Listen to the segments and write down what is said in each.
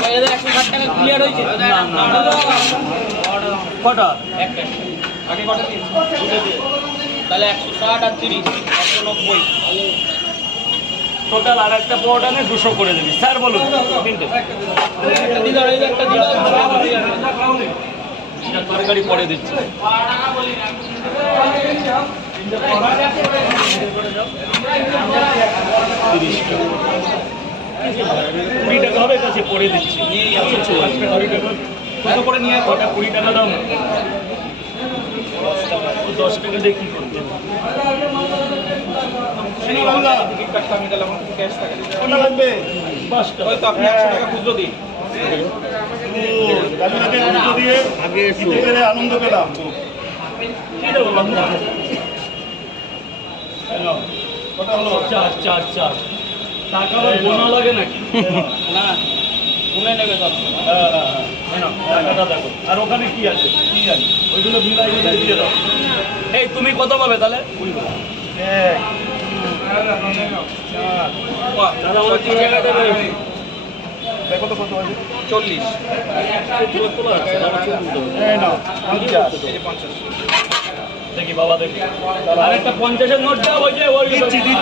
160 টাকা ক্লিয়ার হয়েছে কটা একটা আগে কটা দিয়েছে তাহলে 160 আর 30 190 টোটাল আর একটা পরোটা নিয়ে 200 করে দেবি স্যার বলুন তিনটে একটা দিলে একটা দিলে তরকারি পরে দিচ্ছি 30 টাকা 20 টাকা হবে কাছে পরে দিচ্ছি নিয়ে যাচ্ছে 20 টাকা কত করে নিয়ে কটা 20 টাকা দাম 10 টাকা দিয়ে কি করতে টিকিট কাটতে আমি গেলাম ক্যাশ টাকা কোনটা লাগবে 5 টাকা হয়তো আপনি 100 টাকা খুচরো দিন দিয়ে আগে আনন্দ পেলাম কটা হলো চার টাকা গোনা লাগে নাকি না শুনে নেবে সব টাকাটা দেখো আর ওখানে কি আছে ওইগুলো মিলাই দিয়ে দাও এই তুমি কত পাবে তাহলে দাদা আমার 3 টাকা দেবে দেখো তো কত আছে 40 দেখি বাবা দেখি আর একটা 50-এর নোট দাও ওই যে ওই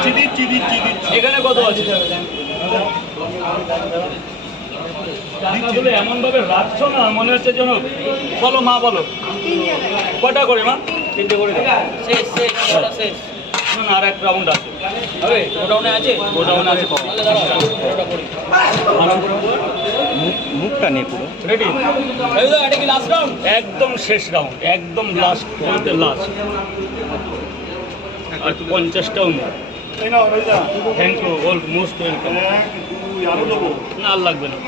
দিচ্ছি এখানে কত আছে টাকাগুলো এমন ভাবে রাখছো না মনে হচ্ছে যেন বলো মা বলো কটা করে মা 3টে করে শেষ শেষ না আর এক রাউন্ড আছে হবে গোডাউনে আছে তাহলে দাঁড়াও ওটা করি মুখটা নিয়ে পুরো রেডি এই তো এটা কি লাস্ট রাউন্ড একদম শেষ রাউন্ড একদম লাস্ট বলতে লাস্ট আর 50টাও নেই thank you all most welcome না আর লাগবে না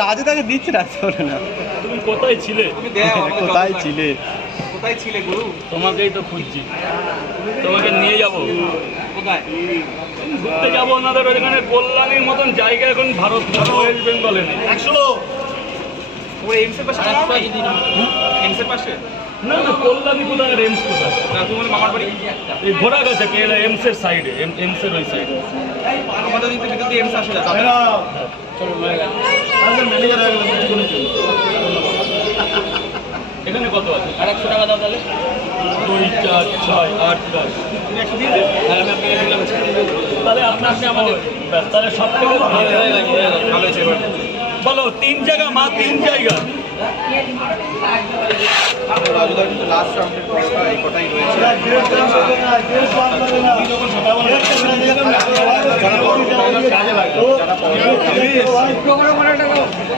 রাজু তাকে দিচ্ছে রাখতে পারে না তুমি কোথায় ছিলে তুমি দাও কোথায় ছিলে কোথায় ছিলে গুরু তোমাকেই তো খুঁজছি তোমাকে নিয়ে যাব কোথায় ঘুরতে যাবো ওনাদের ওইখানে কল্যাণীর মতন জায়গা এখন ভারত ওয়েস্ট বেঙ্গলে নেই ওই এমসের পাশে এমসের পাশে না কল্যাণী কোথায় এমস কোথায় না তুমি মামার বাড়ি এই ঘোরা গেছে কে এমসের সাইডে এমসের ওই সাইডে আমাদের দিক থেকে যদি এমস আসে যাবে এখানে কত আছে আর 100 টাকা দাও তাহলে 2 4 6 8 10 তুমি 100 দিয়ে দেবে তাহলে আমি আপনাকে দিলাম তাহলে আপনার আমাদের তাহলে সব থেকে ভালো হয়েছে এবার বলো 3 জায়গা মা 3 জায়গা রাজুদার কিন্তু লাস্ট রাউন্ডের পরটা এই কটাই রয়েছে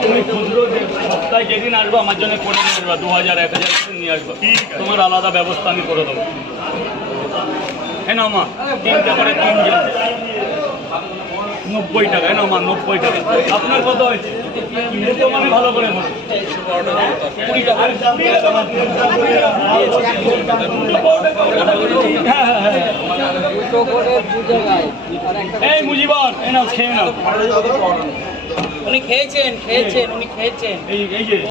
তুমি খুচরো সপ্তাহে যেদিন আসবো আমার জন্য করে নিয়ে আসবা 2000 1000 নিয়ে আসবা তোমার আলাদা ব্যবস্থা আমি করে দেবো হ্যাঁ না মা 3টা করে 3 জন 90 টাকা হ্যাঁ না মা 90 টাকা আপনার কত হয়েছে মানে ভালো করে বলুন 20 টাকা এই মুজিবর এই নাও খেয়ে নাও উনি খেয়েছেন উনি খেয়েছেন এই যে